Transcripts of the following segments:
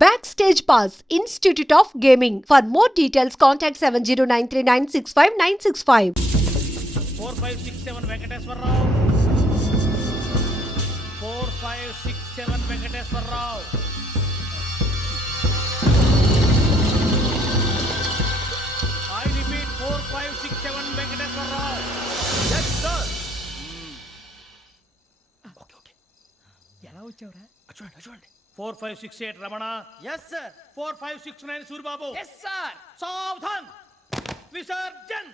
Backstage Pass, Institute of Gaming. For more details, contact 7093965965965. 4567 Venkateswararao 4567 Venkateswararao I repeat 4567 Venkateswararao Yes, sir. Okay ఎలా వచ్చావురా? చూడండి 4568 Ramana yes sir 4569 Suribabu yes sir. సావధాన్ విసర్జన్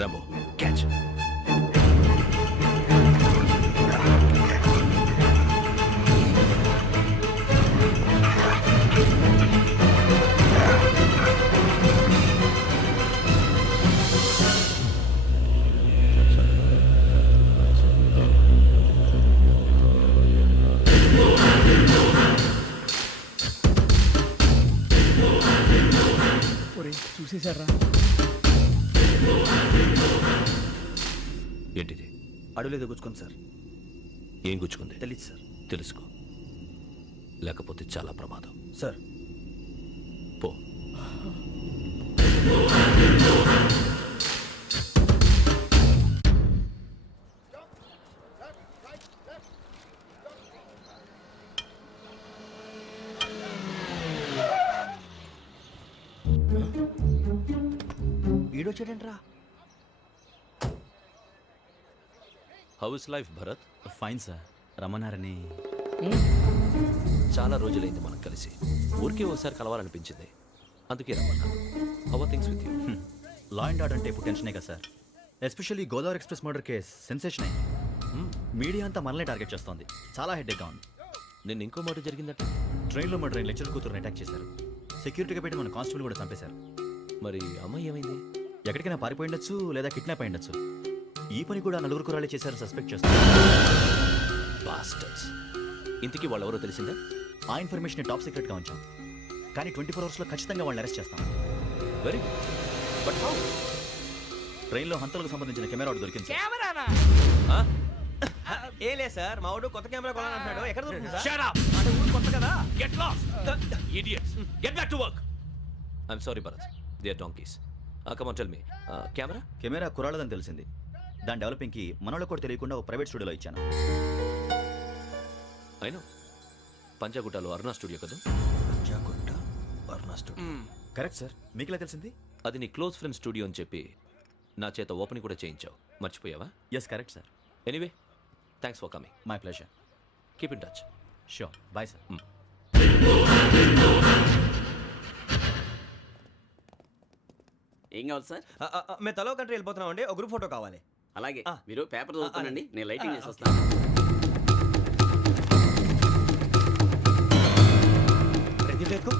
Rambo catch ఒరే చూసేశారా? ఏంటిది అడవిలో గుచ్చుకుంది సార్. ఏం గుచ్చుకుంది తెలీదు సార్. తెలుసుకో లేకపోతే చాలా ప్రమాదం సార్ పో ఈడొచ్చాడంట్రా. How is life Bharat fine sir. రమ్మన్నారని. చాలా రోజులైంది మనం కలిసి ఊరికే ఒకసారి కలవాలనిపించింది అందుకే రమ్మన్నా how are things with you law and order అంటే ఇప్పుడు టెన్షనే కదా sir. Especially Godavari express murder case sensation అయింది. మీడియా అంతా మనల్ని టార్గెట్ చేస్తోంది. చాలా హెడ్ఏక్గా ఉంది. నిన్న ఇంకో మాట జరిగిందట ట్రైన్లో మా ట్రైన్ లెక్చర్ కూతురుని అటాక్ చేశారు. సెక్యూరిటీగా పెట్టి మన కానిస్టేబుల్ కూడా చంపేశారు. మరి అమ్మాయి ఏమైంది ఎక్కడికైనా పారిపోయి ఉండొచ్చు లేదా కిడ్నాప్ అయి ఉండొచ్చు. ఈ పని కూడా నలుగురు కురాలే చేశారు సస్పెక్ట్ చేస్తారు. బాస్టర్స్ ఇంతకీ వాళ్ళు ఎవరో తెలిసిందా ఆ ఇన్ఫర్మేషన్ టాప్ సీక్రెట్గా ఉంచాం. కానీ 24 అవర్స్లో ఖచ్చితంగా వాళ్ళని అరెస్ట్ చేస్తాం. వెరీ బట్ హౌ ట్రైన్లో హంతలకు సంబంధించిన కెమెరా ఒకటి దొరికింది సార్. కెమెరానా? ఏ లే సార్ మా వాడు కొత్త కెమెరా కొనాలంటున్నాడు. ఎక్కడ దొరుకుతుంది సార్? షట్ అప్ అంటే ఊరు కొత్త కదా. Get lost idiots get back to work I am sorry Bharat they are donkeys come on tell me camera camera కురాలదని తెలిసింది. దాని డెవలపింగ్కి మనోళ్ళకు కూడా తెలియకుండా ఒక ప్రైవేట్ స్టూడియోలో ఇచ్చాను. అయినా పంజాగుట్టలో అరుణా స్టూడియో కదా కరెక్ట్ సార్. మీకు ఇలా తెలిసింది? అది నీ క్లోజ్ ఫ్రెండ్ స్టూడియో అని చెప్పి నా చేత ఓపెనింగ్ కూడా చేయించావు మర్చిపోయావా yes correct sir. Anyway thanks for coming my pleasure. Keep in touch sure bye sir. ఏం కావాలి సార్? మేము తలో కంట్రీ వెళ్ళిపోతున్నాం అండి. ఒక గ్రూప్ ఫోటో కావాలి. అలాగే మీరు పేపర్ చదువుతానండి. నేను లైటింగ్ చేసి వస్తాను. రెడీ లేకు.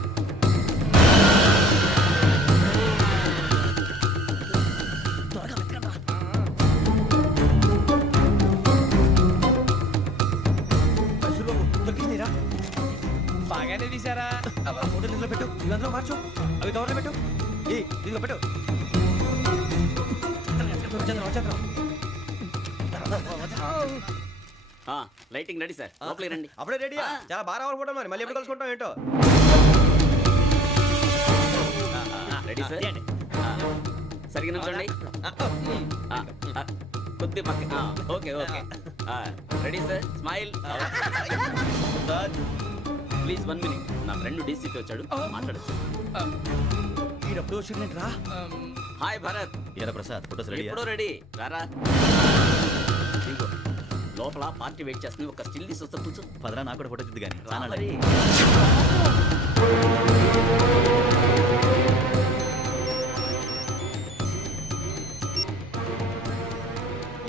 దొరికిందిరా. బాగానే తీసారా? ఫోటోలు ఇందులో పెట్టు. ఇవి అందులో మార్చు. అవి కవర్లో పెట్టు. ఇదిగో పెట్టు. Lighting ready sir. లోపలికి రండి. అప్పుడే రెడీయా? చాలా బాగా రావాలి ఫోటో. మరి మళ్ళీ ఎప్పుడు కలుసుకుంటాం ఏంటో. Ready sir. సరిగ్గా నిల్చోండి. కొద్ది పక్క. Okay okay ready sir. Smile please. 1 minute. నా ఫ్రెండ్ డీసీపీ వచ్చాడు, మాట్లాడచ్చు. ఈడప్పుడు వచ్చిందంట్రా. హాయ్ భరత్. ఏరా ప్రసాద్ ఫోటోస్ రెడీ? ఎప్పుడో రెడీ. రారా. ఇదిగో, లోపల పార్టీ వెయిట్ చేస్తుంది. ఒక స్టిల్ తీసి వస్తా కూర్చో. పదరా నాకు కూడా ఫోటో తిద్దు కానీ రా మరి.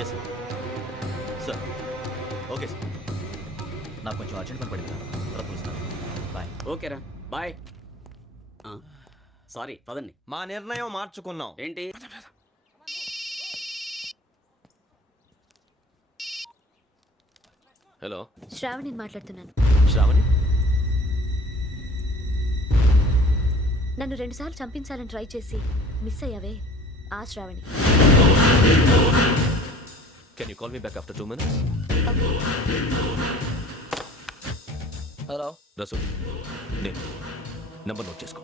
Yes sir. Okay sir. నాకు కొంచెం అర్జెంట్ పని పడింది. తర్వాత పిలుస్తాను. బాయ్. ఓకేరా బాయ్. సారీ పదండి. మా నిర్ణయం మార్చుకున్నాం. ఏంటి? హలో శ్రావణిని మాట్లాడుతున్నాను. శ్రావణి, నన్ను 2 సార్లు చంపించాలని ట్రై చేసి మిస్ అయ్యావే, ఆ Shravani. Can you call me back after 2 minutes? Hello. Rasu, నేను నంబర్ నోట్ చేసుకో.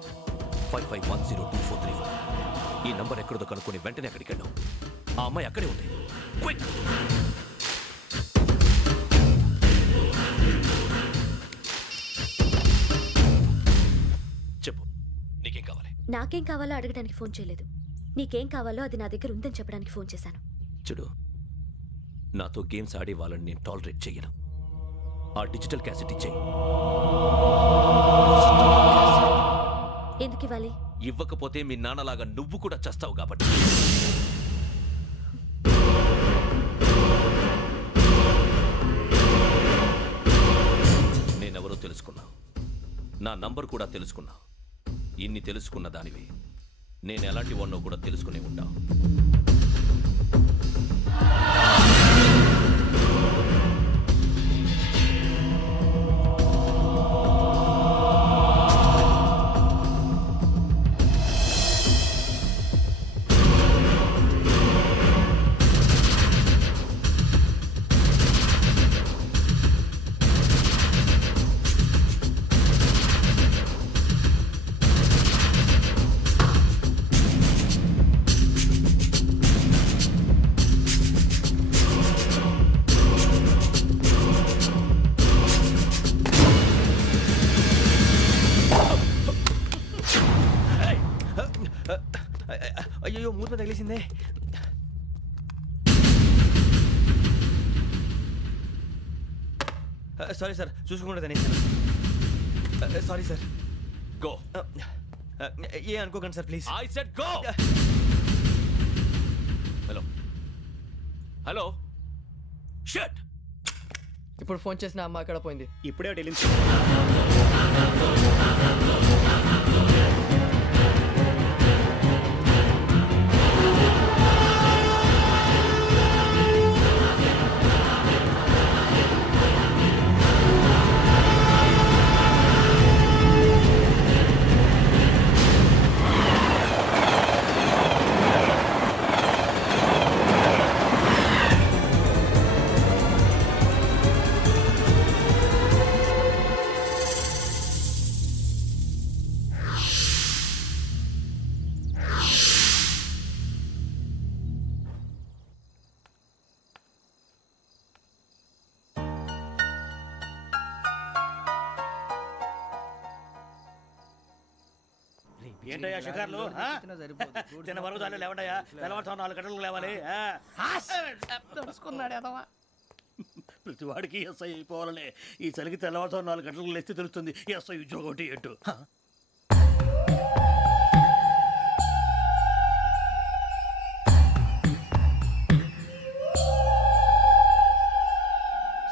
55102435. ఈ నంబర్ ఎక్కడదో కనుక్కొని వెంటనే అక్కడికి వెళ్ళాం. ఆ అమ్మాయి అక్కడే ఉంది. క్విక్! చెప్పు, నీకేం కావాలి? నాకేం కావాలో అడగడానికి ఫోన్ చేయలేదు. నీకేం కావాలో అది నా దగ్గర ఉందని చెప్పడానికి ఫోన్ చేశాను. చూడు, నాతో గేమ్స్ ఆడే వాళ్ళని నేను టాలరేట్ చెయ్యను. ఆ డిజిటల్ క్యాసెట్ ఇచ్చేయి. ఎందుకు ఇవ్వాలి? ఇవ్వకపోతే మీ నాన్నలాగా నువ్వు కూడా చస్తావు కాబట్టి. నేనెవరో తెలుసుకున్నావు, నా నంబర్ కూడా తెలుసుకున్నావు. ఇన్ని తెలుసుకున్న దానివి నేను ఎలాంటి వాడినో కూడా తెలుసుకునే ఉంటావు. అయ్యో మూత తగిలేసిందే. సారీ సార్, చూసుకోకుండా తినేసాను. Sorry sir. గో. ఏ అనుకోకండి sir please. I said go. Hello hello, shut. ఇప్పుడు ఫోన్ చేసిన అమ్మ అక్కడ పోయింది. ఇప్పుడే డెలింగ్. ఏంటయ్యా షికార్లు? తిన్న వరకు దాన్ని లేవండయ్యా. తెల్లవారుతో 4 గంటలకు లేవాలి. తెలుసుకున్నాడు ఎదవా. ప్రతి వాడికి ఎస్ఐ అయిపోవాలనే ఈ చలికి తెల్లవారుతో 4 గంటలకు లేస్తే తెలుస్తుంది ఎస్ఐ ఉద్యోగం ఒకటి ఎటు.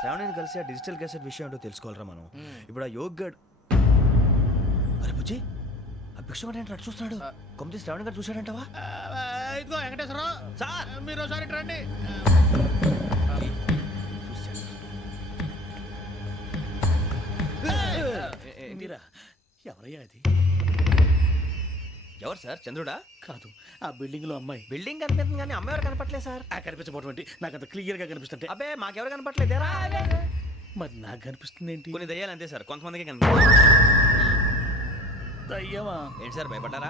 శ్రావణిని కలిసి ఆ డిజిటల్ క్యాసెట్ విషయం ఏంటో తెలుసుకోవాలరా మనం. ఇప్పుడు ఆ యోగ్ గడ్. అరే బుజ్జి, ఆ భిక్షం ఏంటంటే అటు చూస్తున్నాడు. కొమ్మిది శ్రావణి గారు చూశాడంటావా? ఇదిగో వెంకటేశ్వరరావు సార్, మీరు ఒకసారి రండి. ఎవరయ్యా అది? ఎవరు సార్? చంద్రుడా? కాదు, ఆ బిల్డింగ్ లో అమ్మాయి. బిల్డింగ్ కనిపిస్తుంది కానీ అమ్మ ఎవరు కనపట్లేదు సార్. ఆ కనిపించబోటువంటి నాకు అంత క్లియర్ గా కనిపిస్తుంటే. అబ్బే మాకెవరు కనపట్లేదేరా? మరి నాకు కనిపిస్తుంది ఏంటి? కొన్ని దయ్యాలు అంతే సార్, కొంతమందికి కనిపిస్తుంది. దయ్యమా? ఏంటి సార్ భయపడ్డారా?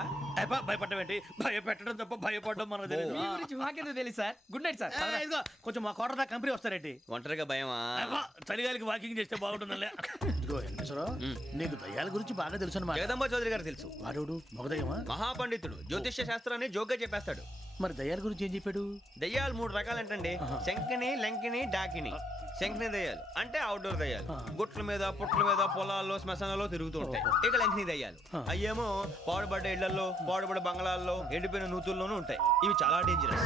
భయపడడం ఏంటి? భయపెట్టడం తప్ప భయపడడం మనకు తెలియదు. మీ గురించి మాకెందుకు తెలియదు సార్. Good night sir. ఇదిగో కొంచెం మా కోట దాకా కంపెనీ వస్తారేంటి? ఒంటరిగా భయమా? చలిగాలికి వాకింగ్ చేస్తే బాగుంటుందిలే. ఇదిగో వెంకటేశ్వరరావు, నీకు దయ్యాల గురించి బాగా తెలుసు అన్నమాట. జగదంబ చౌదరి గారు తెలుసు. వాడోడు మగదయ్యమా? మహాపండితుడు, జ్యోతిష్య శాస్త్రాన్ని జోగ్గా చెప్పేస్తాడు. మరి దయ్యాల గురించి ఏం చెప్పాడు? దయ్యాలు 3 రకాలంటండి. శంకిని, లంకిని, డాకిని. శంకిని దయ్యాలు అంటే అవుట్డోర్ దయ్యాలు. గుట్ల మీద, పుట్ల మీద, పొలాల్లో, శ్మశానాల్లో తిరుగుతూ ఉంటాయి. ఇక లంకిని దయ్యాలు అయ్యేమో పాడుబడ్డ ఇళ్లలో, పాడుబడ్డ బంగ్లాల్లో, ఎండిపోయిన నూతుల్లోనూ ఉంటాయి. ఇవి చాలా డేంజరస్.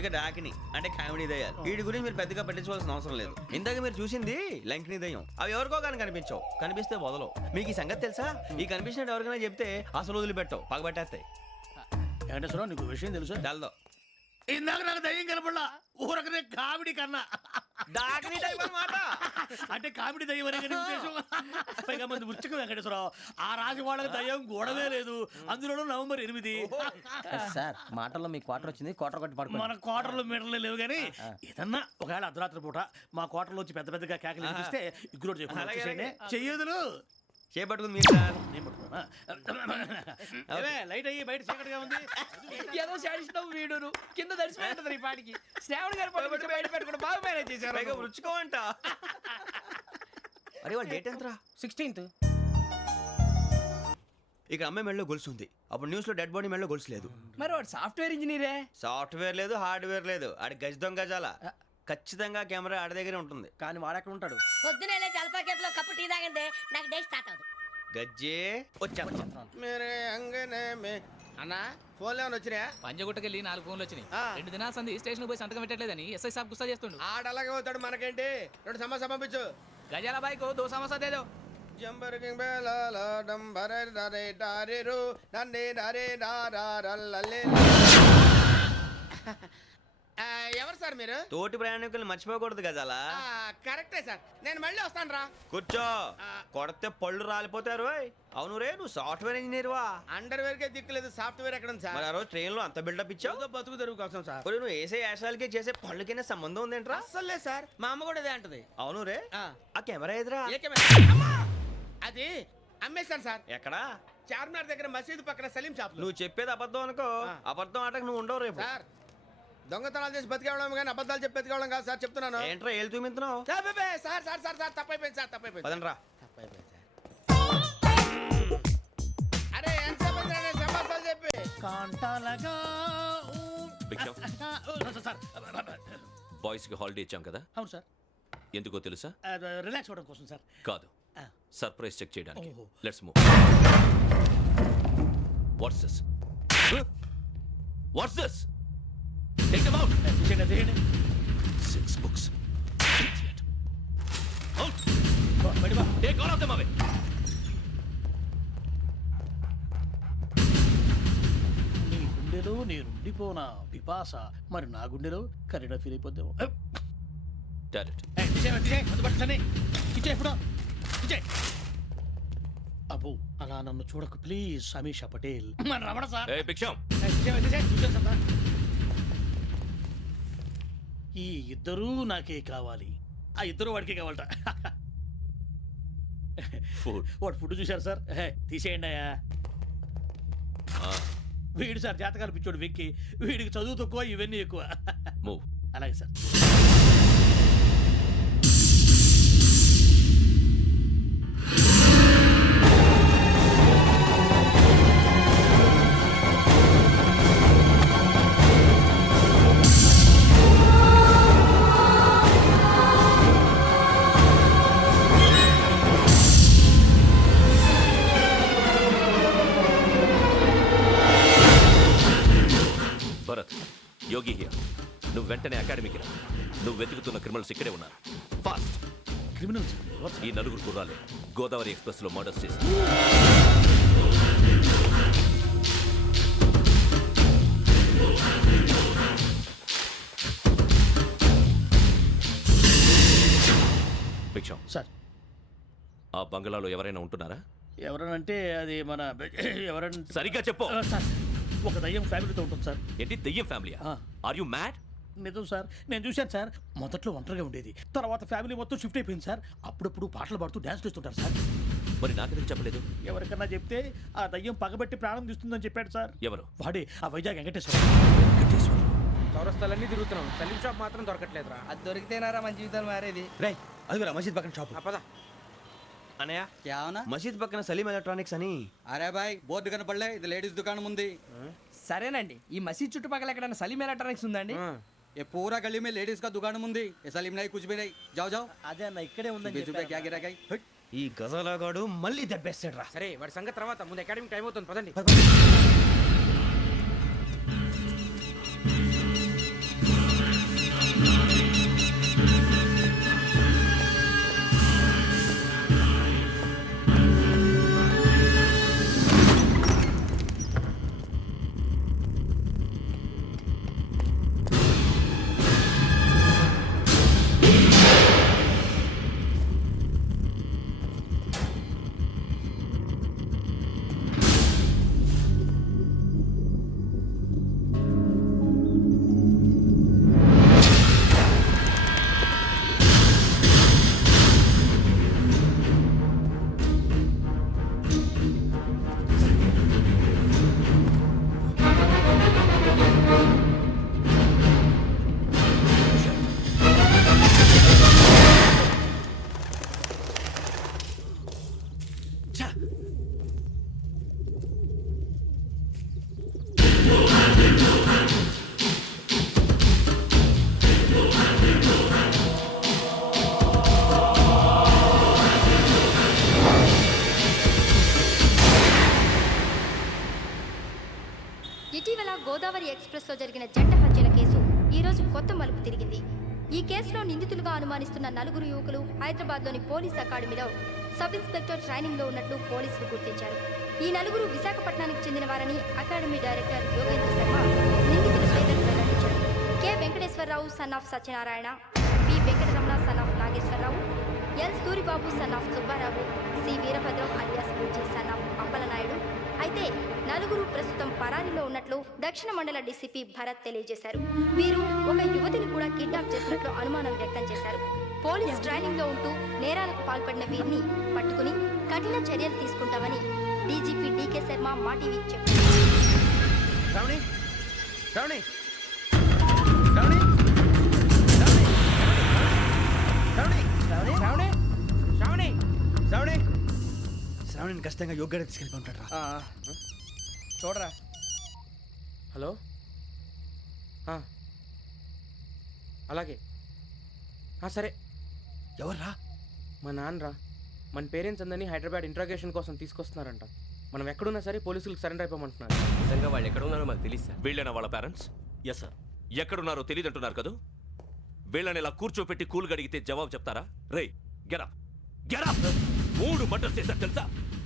ఇక డాకిని అంటే కామెడీ దయ్యాలు. వీటి గురించి మీరు పెద్దగా పట్టించుకోవాల్సిన అవసరం లేదు. ఇందాక మీరు చూసింది లంకిని దయ్యం. అవి ఎవరికో కానీ కనిపించవు, కనిపిస్తే వదలవు. మీకు ఈ సంగతి తెలుసా? ఈ కనిపించినట్టు ఎవరికైనా చెప్తే అసలు వదిలిపెట్టవు, పగబట్టేస్తాయి. వెంకటేశ్వరరావు, నీకు విషయం తెలుసా? తెలదో. ఇందాక నాకు దయ్యం కనపడలా ఊరకనే కామెడీ కన్నా డాకిని టైప్ అన్నమాట. అంటే కామెడీ దయ్యం అనే కదా ఉద్దేశం. పైగా మంది వృచ్చిక వెంకటేశ్వరరావు ఆ రాజు వాళ్ళకి దయ్యం గొడవే లేదు. అందులోనూ నవంబర్ 8. సార్ మాటల్లో మీ క్వార్టర్ వచ్చింది, క్వార్టర్ కొట్టి పడుకో. మన క్వార్టర్లో మీటర్లు లేవు కానీ ఏదన్నా ఒకవేళ అర్ధరాత్రి పూట మా క్వార్టర్లో వచ్చి పెద్ద పెద్దగా కేకలు వినిపిస్తే ఇగ్గురు అలాగే, చేయకుండా చెయ్యదులు చేపట్టుకుంది మీరు సార్. నేను పట్టుకున్నా. ఏమే, లైట్ అయ్యి బయట చీకటిగా ఉంది. ఏదో శాడిస్తున్నావు వీడును కింద దర్శనం ఈ పాటికి శ్రావణ్ గారు పట్టుకొచ్చి బయట పెట్టుకుంటే బాగా మేనేజ్ పైగా చేశారు. రుచుకోమంట. అరే వాళ్ళ డేట్ ఎంతరా? 16th. ఇక అమ్మాయి మెడలో గొలుసు ఉంది. అప్పుడు న్యూస్ లో డెడ్ బాడీ మెడలో గొలుసు లేదు. మరి వాడు సాఫ్ట్వేర్ ఇంజనీరే. సాఫ్ట్వేర్ లేదు, హార్డ్వేర్ లేదు. ఆడి గజ దొంగ గజాల. ఖచ్చితంగా కెమెరా ఆడి దగ్గరే ఉంటుంది. కానీ వాడెక్కడ ఉంటాడు? పొద్దునే లేచి అల్ఫా కేఫ్ లో కప్పు టీ తాగండి నాకు డే స్టార్ట్ అవుతుంది. గజ్జే వచ్చా. అన్నా ఫోన్లో ఏమైనా వచ్చినాయా? పంజగుట్టకెళ్ళి 4 ఫోన్లు వచ్చినాయి. 2 దినాల సంది స్టేషన్ పోయి సంతకం పెట్టలేదని ఎస్ఐ సాబ్ గుస్తా చేస్తుండు. ఆడలాగే పోతాడు, మనకేంటి? 2 సమస్య పంపించు. గజాల బైక్ 2 సమస్య దేదో. జంబరకింగ్ బేలాల డంబరే నరే డారిరు నన్నే నరే నారారల్లలే. ఎవరు సార్ మీరు? తోటి ప్రయాణికుల్ని మర్చిపోకూడదు గజాల. కరెక్టే సార్, నేను మళ్ళీ వస్తాను రా. కూర్చో. కొడితే పళ్ళు రాలిపోతారు. ఓయ్. అవును రే, నువ్వు సాఫ్ట్వేర్ ఇంజనీర్ వా? అండర్వేర్ కే దిక్కులేదు, సాఫ్ట్వేర్ ఎక్కడ ఉంది సార్? మరి ఆ రోజు ట్రైన్ లో అంత బిల్డప్ ఇచ్చావు. ఏదో బతుకు తెరువు కోసం సార్. ఒరేయ్, నువ్వు వేసే యాశాలకి చేసే పళ్ళకైనా సంబంధం ఉందేంట్రా? అస్సలు లేదు సార్, మా అమ్మ కూడా అదే అంటది. అవును రే, ఆ. ఆ కెమెరా ఎదురా? ఏ కెమెరా? అమ్మా! అది అమ్మేశాను సార్. ఎక్కడా? చార్మినార్ దగ్గర మసీదు పక్కన సలీం షాప్. నువ్వు చెప్పేది అబద్ధం అనుకో. ఆ. అబద్ధం ఆటకు నువ్వు ఉండవు రేపు. సార్ దొంగతనాలు చేసి బతికేవడం కానీ అబద్ధాలు చెప్పి బతికేవడం కాదు సార్, చెప్తున్నాను. ఏంట్రా ఏళ్ళు చూపించినావు? Sir sir sir sir sir తప్పైపోయింది సార్, తప్పైపోయింది. పదండ్రా. తప్పైపోయింది సార్. అరే ఎంతసేపు అయింది సమాసాలు చెప్పి? కాంటాలగా భిక్షం, సార్. బాయ్స్ కి హాలిడే ఇచ్చాం కదా, అవును సార్. ఎందుకో తెలుసా? రిలాక్స్ అవ్వడం కోసం సార్. కాదు, సర్ప్రైజ్ చెక్ చేయడానికి. ఓహో. Let's move. What's this? What's this? Take them out. తీయండి. 6 books. Idiot. Out. బయట బా. Take all of them away. నీ గుండెలో నేను ఉండిపోనా పిపాస, మరి నా గుండెలో కరీడా ఫీల్ అయిపోద్దాము. Direct. అబ్బో అలా నన్ను చూడకు ప్లీజ్. సమీషా పటేల్ మన రమణ సార్. Hey, భిక్షం. ఈ ఇద్దరూ నాకే కావాలి, ఆ ఇద్దరు వాడికే కావాలట. Food. వాడు ఫుడ్ చూశారు సార్. తీసేయండి అయ్యా. వీడు సార్ జాతకాలు పిచ్చోడు వెక్కి, వీడికి చదువు తక్కువ ఇవన్నీ ఎక్కువ. Move. అలాగే సార్. Bharat, Yogi here. నువ్వు వెంటనే అకాడమీకి రా. నువ్వు వెతుకుతున్న క్రిమినల్స్ ఇక్కడే ఉన్నారు. ఫాస్ట్. క్రిమినల్స్ ఈ 4 కుర్రాలే గోదావరి ఎక్స్ప్రెస్ లో మర్డర్స్ చేసి భిక్షం, సార్. ఆ బంగళాలో ఎవరైనా ఉంటున్నారా? ఎవరనంటే అది మన ఎవరంటే సరిగ్గా చెప్పు. సార్, ఒక దయ్యం ఫ్యామిలీతో ఉంటుంది సార్. ఏంటి దెయ్యం ఫ్యామిలీయా? ఆ. Are you mad? నిజం సార్, నేను చూశాను సార్. మొదట్లో ఒంటరిగా ఉండేది, తర్వాత ఫ్యామిలీ మొత్తం షిఫ్ట్ అయిపోయింది సార్. అప్పుడప్పుడు పాటలు పాడుతూ డ్యాన్స్ చేస్తుంటారు సార్. మరి నాకెందుకు చెప్పలేదు? ఎవరికన్నా చెప్తే ఆ దయ్యం పగబెట్టి ప్రాణం తీస్తుందని చెప్పాడు సార్. ఎవరు? వాడే ఆ వైజాగ్ వెంకటేశ్వర. చౌరస్తాలన్నీ తిరుగుతున్నాం, సలీం షాప్ మాత్రం దొరకట్లేదురా. అది దొరికితేనారా మన జీవితాలు మారేది. రే, అదిగురా మసీద్ పక్కన షాప్. పద. అనయ్య, क्या होना? మసీద్ పక్కన సలీం ఎలక్ట్రానిక్స్ అని. అరే బాయ్ బోర్డు కనపడలే, ఇది లేడీస్ దుకాణం ఉంది. సరేనండి, ఈ మసీద్ చుట్టుపక్కల ఎక్కడైనా సలీం ఎలక్ట్రానిక్స్ ఉందండి? ये पूरा गली में लेडीज का दुकान मुंदी, ये सलीम नहीं कुछ भी नहीं. जाओ जाओ. అదే అన్న ఇక్కడే ఉందని 20 रुपए क्या गिरा गई? ఈ గజాలగాడు మళ్ళీ దెబ్బేస్తాడు రా. సరే వాడి సంగతి తర్వాత, ముందు అకాడమిక్ టైం అవుతుంది, పదండి. ఎక్స్ప్రెస్లో జరిగిన జంట హత్యల కేసు ఈ రోజు కొత్త మలుపు తిరిగింది. ఈ కేసులో నిందితులుగా అనుమానిస్తున్న 4 యువకులు హైదరాబాద్లోని పోలీస్ అకాడమీలో సబ్ ఇన్స్పెక్టర్ ట్రైనింగ్లో ఉన్నట్లు పోలీసులు గుర్తించారు. ఈ 4 విశాఖపట్నానికి చెందిన వారని అకాడమీ డైరెక్టర్ యోగేంద్ర శర్మ నిందితుల పేర్లను వెల్లడించారు. K Venkateswara Rao son of Satyanarayana, P Venkataramana son of Nageswara Rao, L Suribabu son of Subba Rao, C Veerabhadram alias Bujji son of Appalanaidu. అయితే 4 ప్రస్తుతం పరారీలో ఉన్నట్లు దక్షిణ మండల డీసీపీ భరత్ తెలియజేశారు. వీరు ఒక యువతిని కూడా కిడ్నాప్ చేసినట్లు అనుమానం వ్యక్తం చేశారు. పోలీస్ ట్రైనింగ్ లో ఉంటూ నేరాలకు పాల్పడిన వీరిని పట్టుకుని కఠిన చర్యలు తీసుకుంటామని డీజీపీ డీకే శర్మ మా టీవీకి చెప్పారు. శ్రావణి శ్రావణి శ్రావణి శ్రావణి శ్రావణి శ్రావణి శ్రావణి శ్రావణి శ్రావణిని ఖచ్చితంగా యోగ్యత తీసుకెళ్ళి ఉంటాడు రా. చూడరా. హలో, అలాగే సరే. ఎవర్రా? మా నాన్నరా. మన పేరెంట్స్ అందరినీ హైదరాబాద్ ఇంట్రాగేషన్ కోసం తీసుకొస్తున్నారంట. మనం ఎక్కడున్నా సరే పోలీసులకు సరెండర్ అయిపోమంటున్నారు. నిజంగా వాళ్ళు ఎక్కడ ఉన్నారో మాకు తెలియదు సార్. వీళ్ళైనా వాళ్ళ పేరెంట్స్? Yes sir. ఎక్కడున్నారో తెలియదంటున్నారు కదా. వీళ్ళని ఇలా కూర్చోపెట్టి కూల్ గడిగితే జవాబు చెప్తారా? రేయ్ గెరా గెరా 3 మర్డర్స్ చేశారు తెలుసా?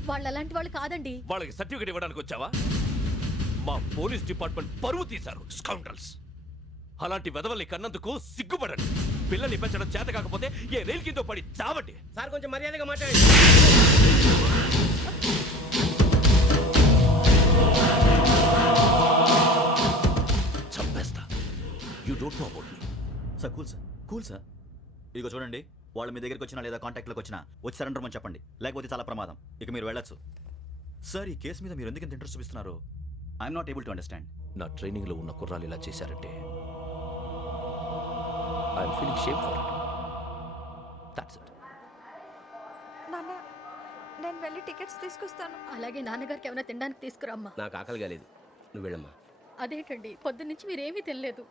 వాళ్ళు అలాంటి వాళ్ళు కాదండి. వాళ్ళకి సర్టిఫికేట్ ఇవ్వడానికి వచ్చావా? మా పోలీస్ డిపార్ట్మెంట్ పరువు తీశారు స్కౌండ్రల్స్. అలాంటి వెధవల్ని కన్నందుకు సిగ్గుపడండి. పిల్లల్ని పెంచడం చేత కాకపోతే ఏ రైలు కింద పడి చావండి. సార్ కొంచెం మర్యాదగా మాట్లాడండి. చంపేస్తా. You don't know about me. Sir cool sir. ఇదిగో చూడండి, వాళ్ళు మీ దగ్గరికి వచ్చినా లేదా కాంటాక్ట్లోకి వచ్చినా వచ్చి సరెండర్ అని చెప్పండి, లేకపోతే చాలా ప్రమాదం. ఇక మీరు వెళ్ళొచ్చు. సార్, ఈ కేసు మీద మీరు ఎందుకు ఇంత ఇంట్రెస్ట్ చూపిస్తున్నారు? I'm not able to understand. నా ట్రైనింగ్లో ఉన్న కుర్రాలు ఇలా చేశారంటే I'm feeling shame for it. That's it. నాన్న, నేను వెళ్ళి టికెట్స్ తీసుకొస్తాను. అలాగే నాన్నగారికి ఏమైనా తినడానికి తీసుకురామ్మా. నాకు ఆకలి కాలేదు, నువ్వు వెళ్ళమ్మా. అదేంటండి, పొద్దున్నుంచి మీరేమీ తినలేదు.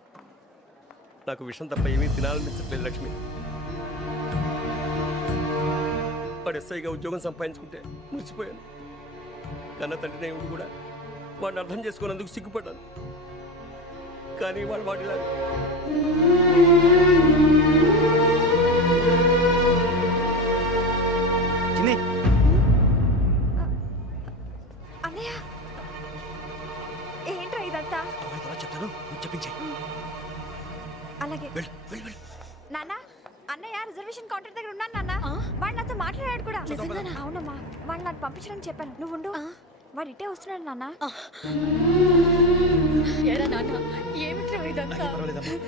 నాకు విషయం తప్ప ఏమీ తినాలనిపించట్లేదు లక్ష్మి. వాడు ఎస్ఐగా ఉద్యోగం సంపాదించుకుంటే మురిసిపోయాను. కన్న తండ్రినే ఉండి కూడా వాడిని అర్థం చేసుకున్నందుకు సిగ్గుపడ్డాను. కానీ వాడిలా అన్నయ్య, ఏంట్రా ఇదంతా? చెప్తాను, చెప్పించే. అలాగే నాన్న, అన్నయ్య రిజర్వేషన్ కౌంటర్ దగ్గర ఉన్నాను నాన్న. వాడు నాతో మాట్లాడాడు కూడా. అవునమ్మా, వాడు నాకు పంపించడానికి చెప్పాను. నువ్వు ఉండు, వాడు ఇట్టే వస్తున్నాడు నాన్న.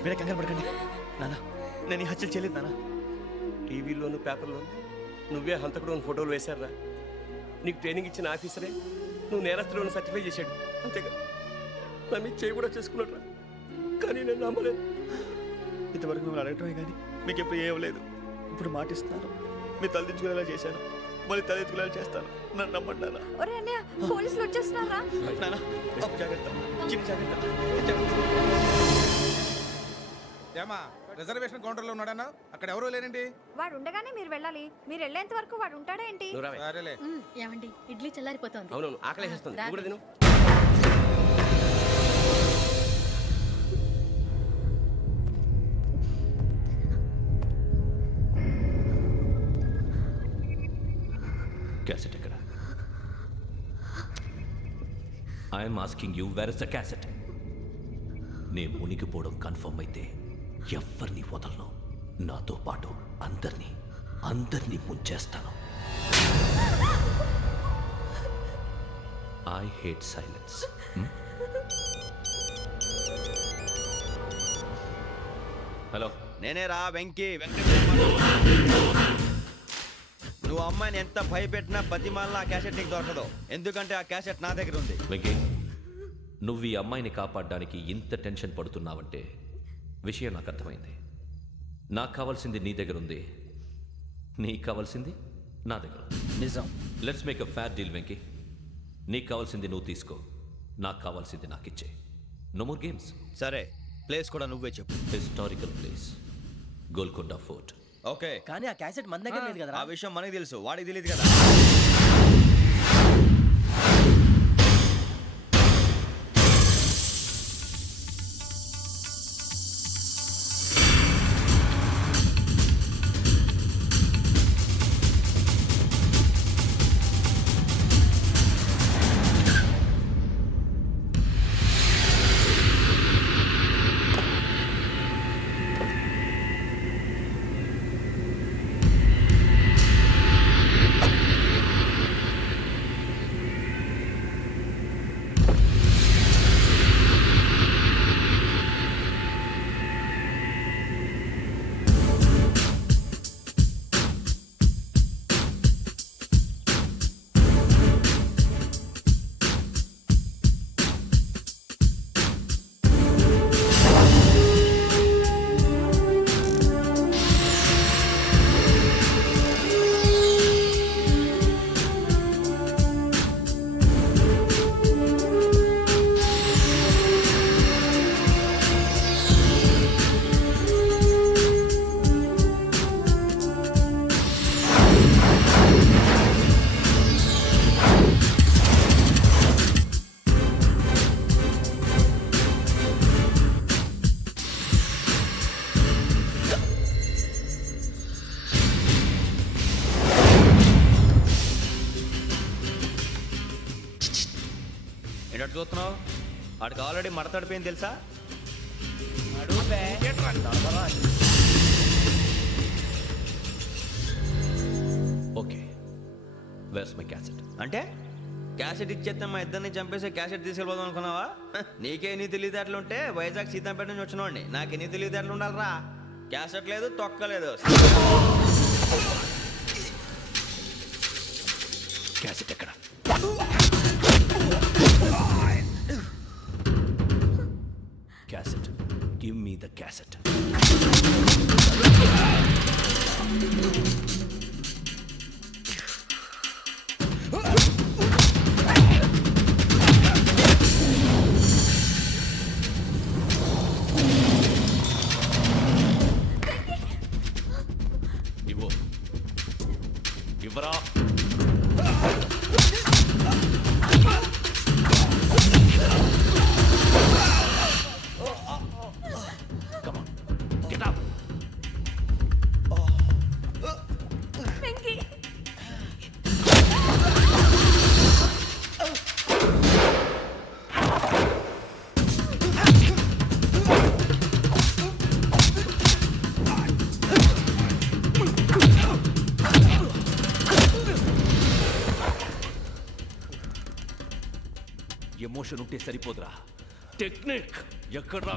మీరే కంగారు పడకండి నాన్న. నేను ఈ హత్యలు చేయలేదు నాన్న. టీవీలోను పేపర్లోను నువ్వే హంతకుడు ఫోటోలు వేశారా? నీకు ట్రైనింగ్ ఇచ్చిన ఆఫీసరే నువ్వు నేరస్తులను సర్టిఫై చేశాడు. అంతేగా నా మీద చేయి కూడా చేసుకున్నట్రా. కానీ నేను నమ్మలేదు. ఇంతవరకు మిమ్మల్ని అడగటమే కానీ మీకు ఎప్పుడు ఏమలేదు. ఇప్పుడు మాటిస్తాను, మీ తలదించుకునేలా చేశాను, మళ్ళీ తలెత్తుకునేలా చేస్తాను. నన్ను నమ్మండి నాన్న. ఒరే అన్నయ్య, పోలీసులు వచ్చేస్తున్నారా? నాన్న జాగ్రత్త, చిన్న జాగ్రత్త. ఏమా రిజర్వేషన్ కౌంటర్లో ఉన్నాడన్నా? అక్కడ ఎవరూ లేనండి. వాడు ఉండగానే మీరు వెళ్ళాలి. మీరు వెళ్ళేంత వరకు వాడు ఉంటాడా ఏంటి? నువ్వు రావే. సరేలే. ఏమండి, ఇడ్లీ చల్లారిపోతుంది. అవునవును, ఆకలేస్తుంది. నువ్వు కూడా తిను. క్యాసెట్ ఎక్కడ? I'm asking you, where is the cassette? నేను మునిగిపోవడం కన్ఫర్మ్ అయితే ఎవరిని వదలను. నాతో పాటు అందరినీ ముంచేస్తాను. I hate silence. హలో, నేనే రా వెంకీ. నువ్వు అమ్మాయిని ఎంత భయపెట్టినా బతిమాలినా ఆ క్యాసెట్ నీకు దొరకదు. ఎందుకంటే ఆ క్యాసెట్ నా దగ్గర ఉంది. వెంకీ, నువ్వు ఈ అమ్మాయిని కాపాడడానికి ఇంత టెన్షన్ పడుతున్నావంటే విషయం నాకు అర్థమైంది. నాకు కావాల్సింది నీ దగ్గర ఉంది, నీకు కావాల్సింది నా దగ్గర ఉంది. నిజం. Let's make a fair deal Venky. నీకు కావాల్సింది నువ్వు తీసుకో, నాకు కావాల్సింది నాకు ఇచ్చే. No more games. సరే, ప్లేస్ కూడా నువ్వే చెప్పు. Historical place, Golconda fort. Okay, కానీ ఆ క్యాసెట్ మన దగ్గర లేదు కదా. ఆ విషయం మనకి తెలుసు, వాడికి తెలియదు కదా. ఏంటంటే చూస్తున్నావు? వాడికి ఆల్రెడీ మడతడిపోయింది తెలుసా? Okay, where's my cassette? అంటే క్యాసెట్ ఇచ్చేస్తే మా ఇద్దరిని చంపేసి క్యాసెట్ తీసుకెళ్ళిపోదాం అనుకున్నావా? నీకే ఎన్ని తెలివితేటలు ఉంటే వైజాగ్ సీతంపేట నుంచి వచ్చినవాడిని. నాకు ఎన్ని తెలివితేటలు ఉండాలిరా? క్యాసెట్ లేదు, తొక్కలేదు. క్యాసెట్ ఎక్కడ? Cassette, give me the cassette. ఇవ్వు, ఇవ్వరా. Come on, get up. Emotion ఉంటే సరిపోదురా, టెక్నిక్ ఎక్కడ్రా?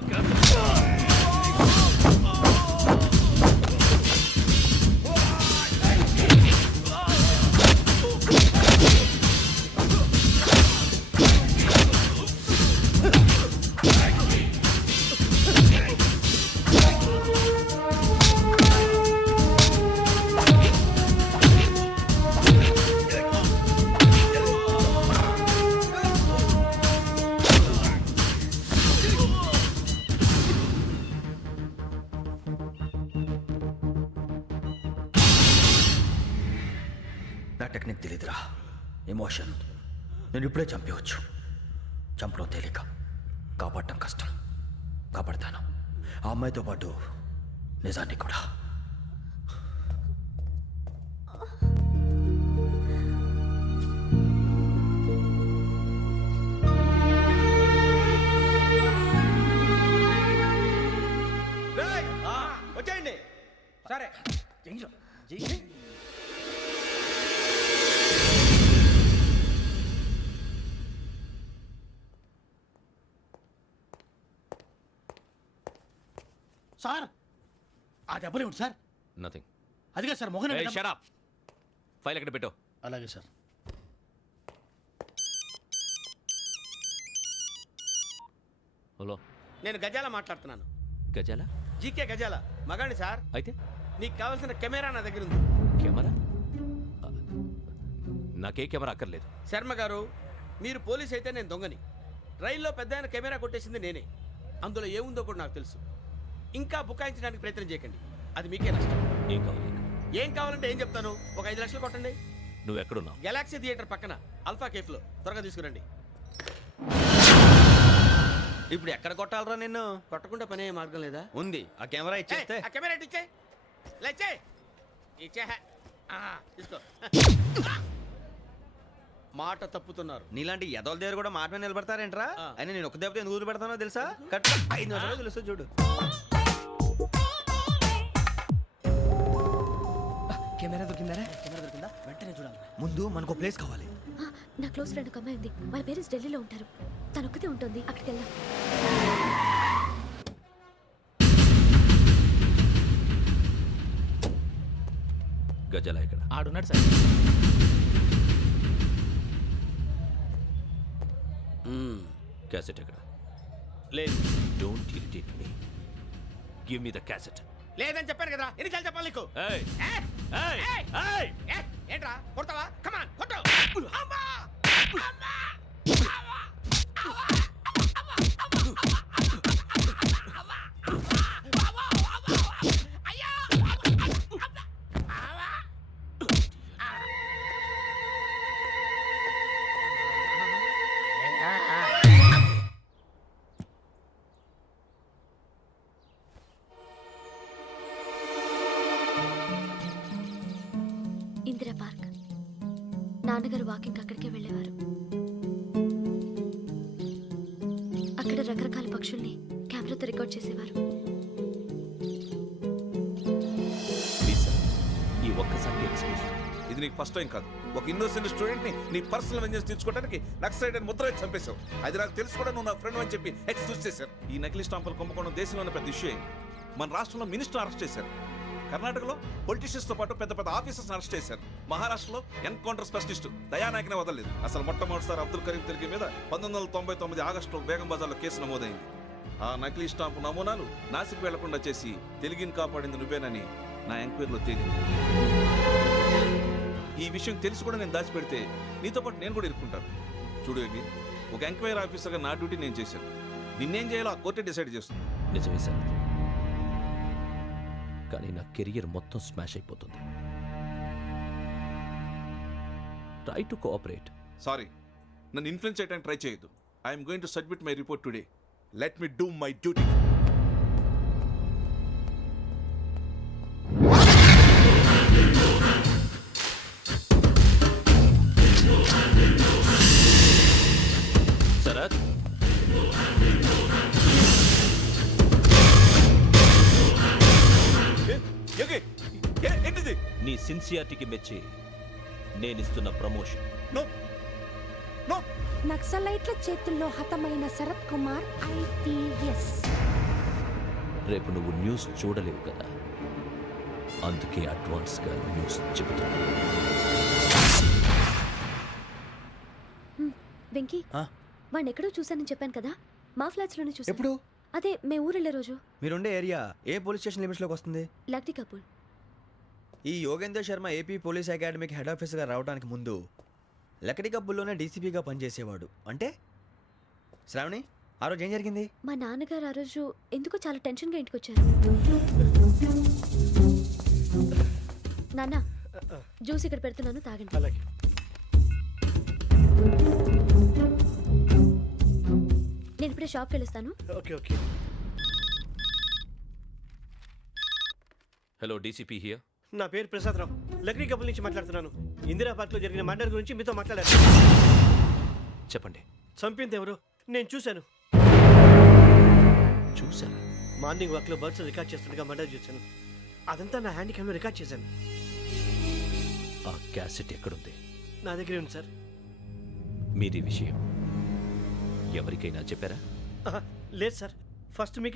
నా టెక్నిక్ తెలీదురా, ఎమోషన్. నేను ఇప్పుడే చంపేవచ్చు. చంపడం తేలిక, కాపాడటం కష్టం. కాపాడతాను ఆ అమ్మాయితో పాటు నిజాన్ని కూడా. వచ్చేయండి. సరే. సార్ ఆ దెబ్బలేమిటి సార్? నథింగ్. అదిగా సార్ మొహన్ షట్ అప్. ఫైల్ ఎక్కడ పెట్టు? అలాగే సార్. హలో, నేను గజాల మాట్లాడుతున్నాను. గజాల? జీకే గజాల మగాండి సార్. అయితే నీకు కావాల్సిన కెమెరా నా దగ్గర ఉంది. కెమెరా? నాకే కెమెరా అక్కర్లేదు. శర్మ గారు, మీరు పోలీస్ అయితే నేను దొంగని. రైల్లో పెద్ద ఆయన కెమెరా కొట్టేసింది నేనే. అందులో ఏముందో కూడా నాకు తెలుసు. ఇంకా బుకాయించడానికి ప్రయత్నం చేయకండి, అది మీకే నష్టం. ఏం కావాలి? ఏం కావాలంటే ఏం చెప్తాను. ఒక 5 లక్షలు కొట్టండి. నువ్వు ఎక్కడున్నావు? గెలాక్సీ థియేటర్ పక్కన అల్ఫా కేఫ్లో. త్వరగా తీసుకురండి. ఇప్పుడు ఎక్కడ కొట్టాలరా నిన్ను? కొట్టకుండా పనే మార్గం లేదా? ఉంది. ఆ కెమెరా ఇచ్చేస్తే. ఆ కెమెరా ఇచ్చే లేచే ఇచ్చే తీసుకో. మాట తప్పుతున్నారు. నీలాంటి ఎదల దగ్గర కూడా మాట మీద నిలబడతారేంట్రా? అయినా నేను ఒక దెబ్బతో ఎందుకు పెడతానో తెలుసా? కట్ 5 నిమిషాలు తెలుసు చూడు. కెమెరా దొరికిందా? వెంటనే చూడాలి. ముందు మనకు ప్లేస్ కావాలి. నా క్లోజ్ ఫ్రెండ్ ఒక అమ్మాయి ఉంది. వాళ్ళ పేరెంట్స్ ఢిల్లీలో ఉంటారు. తను ఒక్కతే ఉంటుంది. అక్కడికి వెళ్దాం. గజాల ఎక్కడ? ఆడున్నాడు సార్. క్యాసెట్ ఎక్కడ? లేదు. Don't irritate me. Give me the cassette. లేదని చెప్పాను కదా, ఎన్నిసార్లు చెప్పాలి నీకు? ఏయ్ ఏయ్ ఏయ్! ఏంట్రా కొడతావా? కమాన్ కొట్టు. అమ్మా! అమ్మా! ఇందిరా పార్క్. నాన్నగారు వాకింగ్ అక్కడికే వెళ్ళేవారు. పక్షుల్ని కెమెరాతో రికార్డ్ చేసేవారు. ప్లీజ్ సార్, ఈ ఒక్కసారికి ఎక్స్క్యూజ్. ఇది నీకు ఫస్ట్ టైం కాదు. ఒక ఇన్నోసెంట్ స్టూడెంట్ ని నీ పర్సనల్ వెంజెన్స్ తీర్చుకోవడానికి నక్సలైట్ అని ముద్ర వేసి చంపేశావు. అది నాకు తెలుసు కూడా నువ్వు నా ఫ్రెండ్ అని చెప్పి ఎక్స్క్యూజ్ చేశారు. ఈ నకిలీ స్టాంపులు కుంభకోణం దేశంలోనే పెద్ద ఇష్యూ అయింది. మన రాష్ట్రంలో మినిస్టర్ అరెస్ట్ చేశారు. కర్ణాటకలో పొలిటీషియన్స్ తో పాటు పెద్ద పెద్ద ఆఫీసర్స్ అరెస్ట్ చేశారు. మహారాష్ట్రలో ఎన్కౌంటర్ స్పెషలిస్ట్ దయానాయకనే వదలలేదు. అసలు మొట్టమొదటిసారి అబ్దుల్ కరీం తిరిగి మీద 1999 ఆగస్టులో బేగం బజార్లో కేసు నమోదైంది. ఆ నకిలీ స్టాంపు నమూనాలు నాసిక్ వెళ్లకుండా చేసి తెలుగుని కాపాడింది నువ్వేనని నా ఎంక్వైరీలో తేలింది. ఈ విషయం తెలిసి కూడా నేను దాచిపెడితే నీతో పాటు నేను కూడా ఇరుక్కుంటాను. చూడు యోగి, ఒక ఎంక్వైరీ ఆఫీసర్గా నా డ్యూటీ నేను చేశాను. నిన్నేం చేయాలో ఆ కోర్టే డిసైడ్ చేస్తుంది. నిజమే సార్, కానీ నా కెరియర్ మొత్తం స్మాష్ అయిపోతుంది. Try to cooperate. సారీ, నన్ను ఇన్ఫ్లుయెన్స్ చేయడానికి ట్రై చేయొద్దు. I'm going to submit my report today. Let me do my duty. Sharath, ఏంటిది? నీ సిన్సియారిటీకి మెచ్చి నేనిస్తున్న ప్రమోషన్. నో, నక్సలైట్ల చేతుల్లో హతమైన శరత్ కుమార్ IPS. రేపు నువ్వు న్యూస్ చూడలేవు కదా, అందుకే అడ్వాన్స్గా న్యూస్ చెబుతున్నా. వెంకీ, వాడిని ఎక్కడో చూశానని చెప్పాను కదా, మా ఫ్లాట్స్ లోనే చూసాను. ఎప్పుడు? అదే మే ఊరెళ్ళే రోజు. మీరుండే ఏరియా ఏ పోలీస్ స్టేషన్ లిమిట్స్లోకి వస్తుంది? లక్టీ కపూర్. ఈ యోగేందర్ శర్మ ఏపీ పోలీస్ అకాడమీకి హెడ్ ఆఫీసర్గా రావడానికి ముందు లకడి కబ్బుల్లోనే డీసీపీగా పనిచేసేవాడు. అంటే శ్రావణి, ఆ రోజు ఏం జరిగింది? మా నాన్నగారు ఆ రోజు ఎందుకో చాలా టెన్షన్గా ఇంటికి వచ్చారు. నాన్న, జ్యూస్ ఇక్కడ పెడుతున్నాను, తాగండి. అలాగే. నేను ఇప్పుడే షాప్కి వెళ్ళొస్తాను. Okay okay. Hello, DCP here. నా పేరు ప్రసాదరావు, లక్డీ కపుల్ నుంచి మాట్లాడుతున్నాను. ఇందిరా పార్క్లో జరిగిన మర్డర్ గురించి మీతో మాట్లాడారు. చెప్పండి. చంపింది ఎవరు? నేను చూశాను. చూసారా? మార్నింగ్ వాక్లో బర్డ్స్ రికార్డ్ చేస్తుండగా మర్డర్ చూశాను. అదంతా నా హ్యాండ్ క్యామ్లో రికార్డ్ చేశాను. ఆ క్యాసెట్ ఎక్కడుంది? నా దగ్గరే ఉంది సార్. మీది విషయం ఎవరికైనా చెప్పారా? లేదు సార్, ఫస్ట్ మీకు